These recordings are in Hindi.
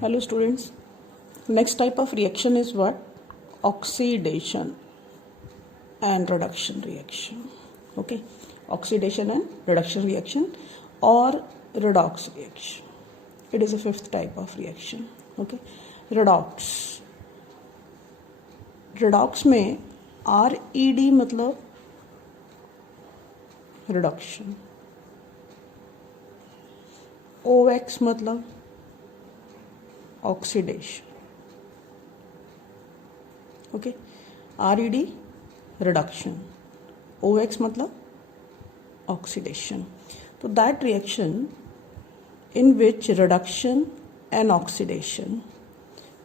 Hello students. Next type of reaction is what? Oxidation and reduction reaction. Okay, oxidation and reduction reaction or redox reaction. It is a fifth type of reaction. Okay, redox. redox में RED मतलब reduction, OX मतलब oxidation. Okay, RED reduction, OX मतलब ऑक्सीडेशन. तो that reaction in which reduction and oxidation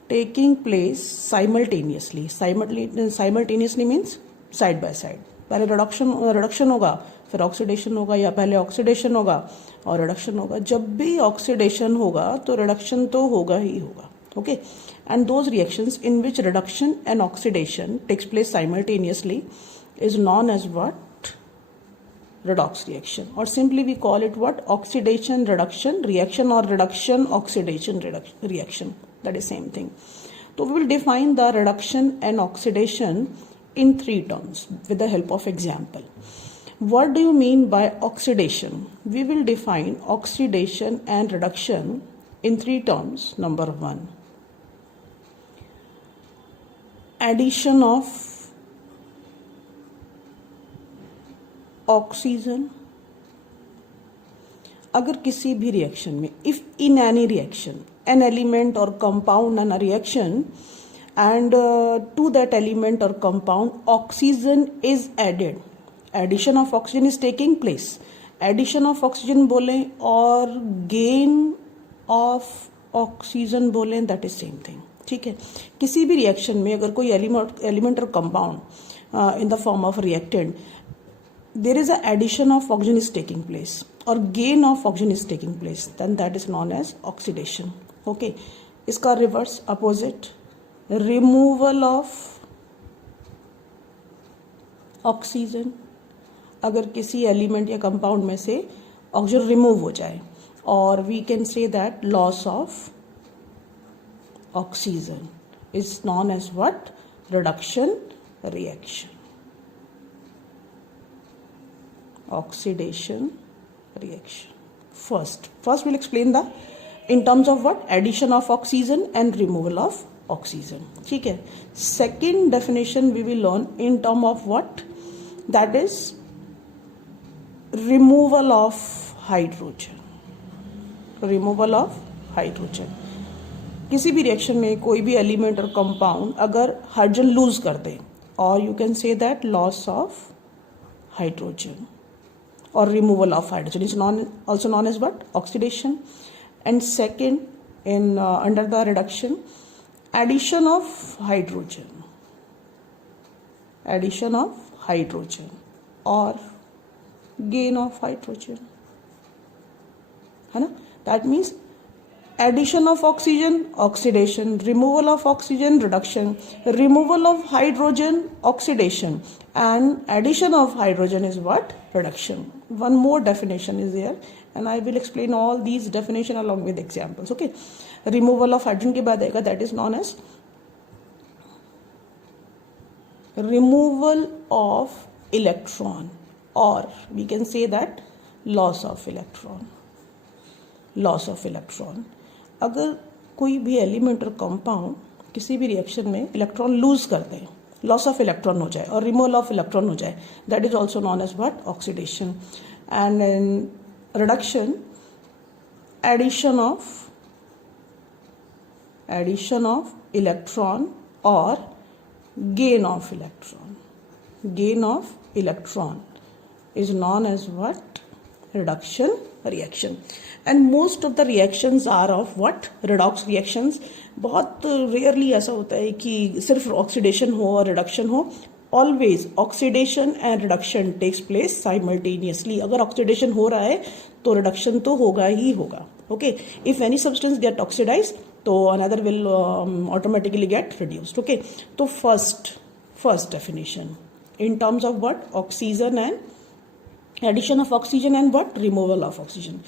taking place simultaneously. Simultaneously means side by side. पहले रिडक्शन होगा, फिर ऑक्सीडेशन होगा, या पहले ऑक्सीडेशन होगा और रिडक्शन होगा. जब भी ऑक्सीडेशन होगा तो रिडक्शन तो होगा ही होगा. Okay, and those reactions in which reduction and oxidation takes place simultaneously is known as what? redox reaction, or simply we call it what? Oxidation reduction reaction or reduction oxidation reaction. That is same thing. So we will define the reduction and oxidation in three terms with the help of example. What do you mean by oxidation? We will define oxidation and reduction in three terms. Number one, addition of oxygen. अगर किसी भी रिएक्शन में, if in any reaction an element और compound an reaction and to that element or compound oxygen is added, addition of oxygen is taking place. addition of oxygen बोलें और gain of oxygen बोलें, that is same thing. ठीक है, किसी भी रिएक्शन में अगर कोई एलिमेंट और compound in the form of reactant, there is a addition of oxygen is taking place or gain of oxygen is taking place, then that is known as oxidation. Okay, इसका reverse opposite, removal of oxygen. अगर किसी एलिमेंट या कंपाउंड में से ऑक्सीजन रिमूव हो जाए, और we can say that loss of oxygen is known as what? Reduction reaction, oxidation reaction. First we'll explain the in terms of what? Addition of oxygen and removal of oxygen. ठीक है. Second definition we will learn in term of what? That is removal of hydrogen. Removal of hydrogen. किसी भी रिएक्शन में कोई भी एलिमेंट और कंपाउंड अगर हाइड्रोजन लूज कर दे, और you can say that loss of hydrogen or removal of hydrogen is also known as what? Oxidation. And second, in under the reduction, addition of hydrogen or gain of hydrogen, है ना? That means addition of oxygen, oxidation, removal of oxygen, reduction, removal of hydrogen, oxidation, and addition of hydrogen is what? Reduction. One more definition is there, and I will explain all these definition along with examples. Okay, removal of hydrogen के बाद आएगा, that is known as removal of electron, or we can say that loss of electron. Loss of electron. अगर कोई भी एलिमेंट और कंपाउंड किसी भी रिएक्शन में इलेक्ट्रॉन लूज कर दें, लॉस ऑफ इलेक्ट्रॉन हो जाए और रिमूवल ऑफ इलेक्ट्रॉन हो जाए, that is also known as what? Oxidation. And in reduction, addition of electron और gain of electron. Gain of electron is known as what? Reduction reaction. And most of the reactions are of what? Redox reactions. बहुत rarely ऐसा होता है कि सिर्फ ऑक्सीडेशन हो और रिडक्शन हो. Always oxidation and reduction takes place simultaneously. अगर ऑक्सीडेशन हो रहा है तो रिडक्शन तो होगा ही होगा. Okay, if any substance get oxidized, तो another will automatically get reduced. Okay, तो first definition in terms of what? Oxygen and addition of oxygen and what? Removal of oxygen.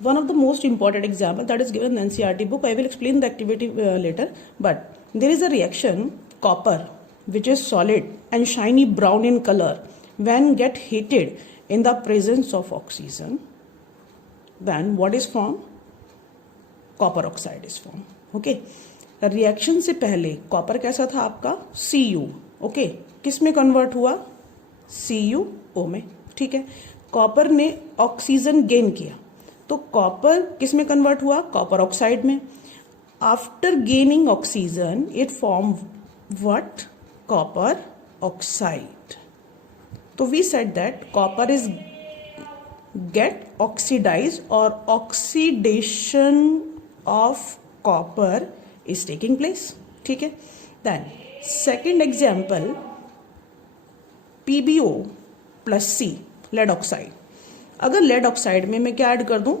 one of the most important example that is given in NCERT book. I will explain the activity later, but there is a reaction copper which is solid and shiny brown in color when get heated in the presence of oxygen. Then what is formed? Copper oxide is form. Okay, reaction से पहले कॉपर कैसा था आपका? Cu. ओके, किस में कन्वर्ट हुआ? CuO में. ठीक है, कॉपर ने ऑक्सीजन गेन किया तो कॉपर किस में कन्वर्ट हुआ? कॉपर ऑक्साइड में. After gaining oxygen it form what? Copper oxide. तो we said that copper is get oxidized or oxidation of copper is taking place. ठीक है. Then second example, PbO plus C, lead oxide. अगर lead oxide में मैं क्या ऐड कर दूं?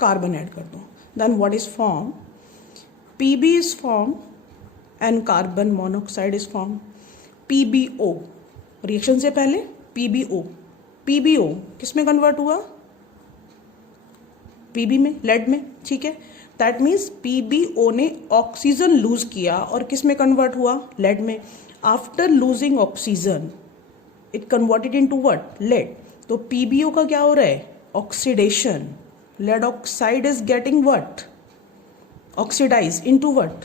कार्बन ऐड कर दूं. Then what is formed? Pb is formed and carbon monoxide is formed. PbO reaction से पहले PbO. PbO किस में कन्वर्ट हुआ? Pb में, लेड में. ठीक है, दैट मीन्स PbO ने ऑक्सीजन लूज किया और किस में कन्वर्ट हुआ? लेड में. After losing oxygen it converted into what? Lead. तो PbO का क्या हो रहा है? Oxidation. Lead oxide is getting what? Oxidize into what?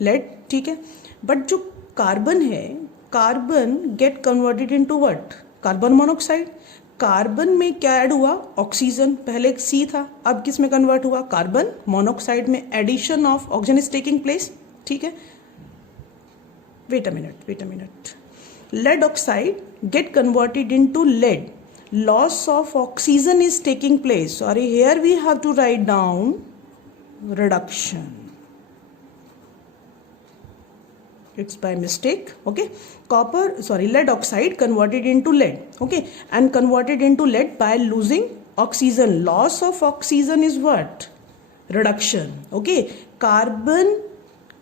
Lead. ठीक है, बट जो कार्बन है, carbon get converted into what? Carbon monoxide. Carbon में क्या ऐड हुआ? ऑक्सीजन. पहले C था, अब किस में कन्वर्ट हुआ? कार्बन मोनोक्साइड में. Addition of oxygen is taking place. ठीक है, wait a minute. Lead oxide get converted into lead. Loss of oxygen is taking place. Sorry, here we have to write down reduction. It's by mistake. Okay, lead oxide converted into lead. Okay, and converted into lead by losing oxygen. Loss of oxygen is what? Reduction. Okay, carbon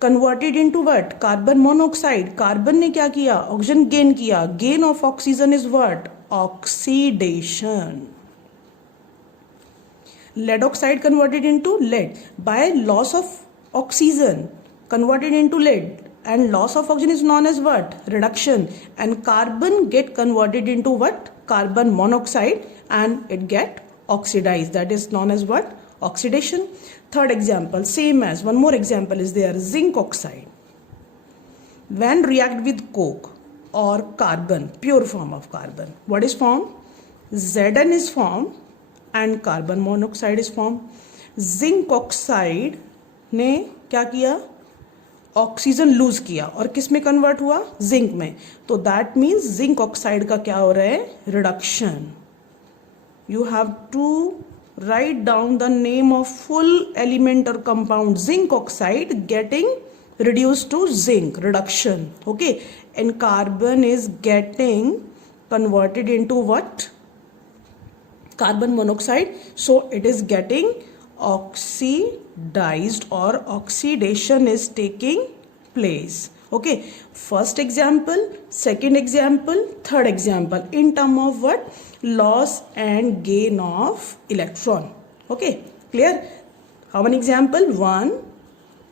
converted into what? Carbon monoxide. Carbon ने क्या किया? Oxygen gain किया. Gain of oxygen is what? Oxidation. Lead oxide converted into lead by loss of oxygen converted into lead. And loss of oxygen is known as what? Reduction. And carbon get converted into what? Carbon monoxide and it get oxidized. That is known as what? Oxidation. Third example, same as one more example is there. Zinc oxide. When react with coke or carbon, pure form of carbon, what is formed? Zn is formed and carbon monoxide is formed. Zinc oxide ने क्या किया? ऑक्सीजन लूज किया और किस में कन्वर्ट हुआ? जिंक में. तो दैट मीन्स जिंक ऑक्साइड का क्या हो रहा है? Reduction. You have to write down the name of full element और compound. Zinc oxide getting reduced to zinc, reduction. Okay, and carbon is getting converted into what? Carbon monoxide. So it is getting oxidized or oxidation is taking place. Okay, first example, second example, third example in term of what? Loss and gain of electron. Okay, clear? How many example? 1,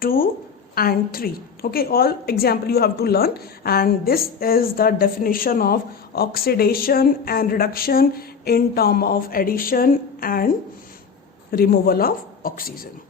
2 and 3. Okay, all example you have to learn, and this is the definition of oxidation and reduction in term of addition and removal of oxygen.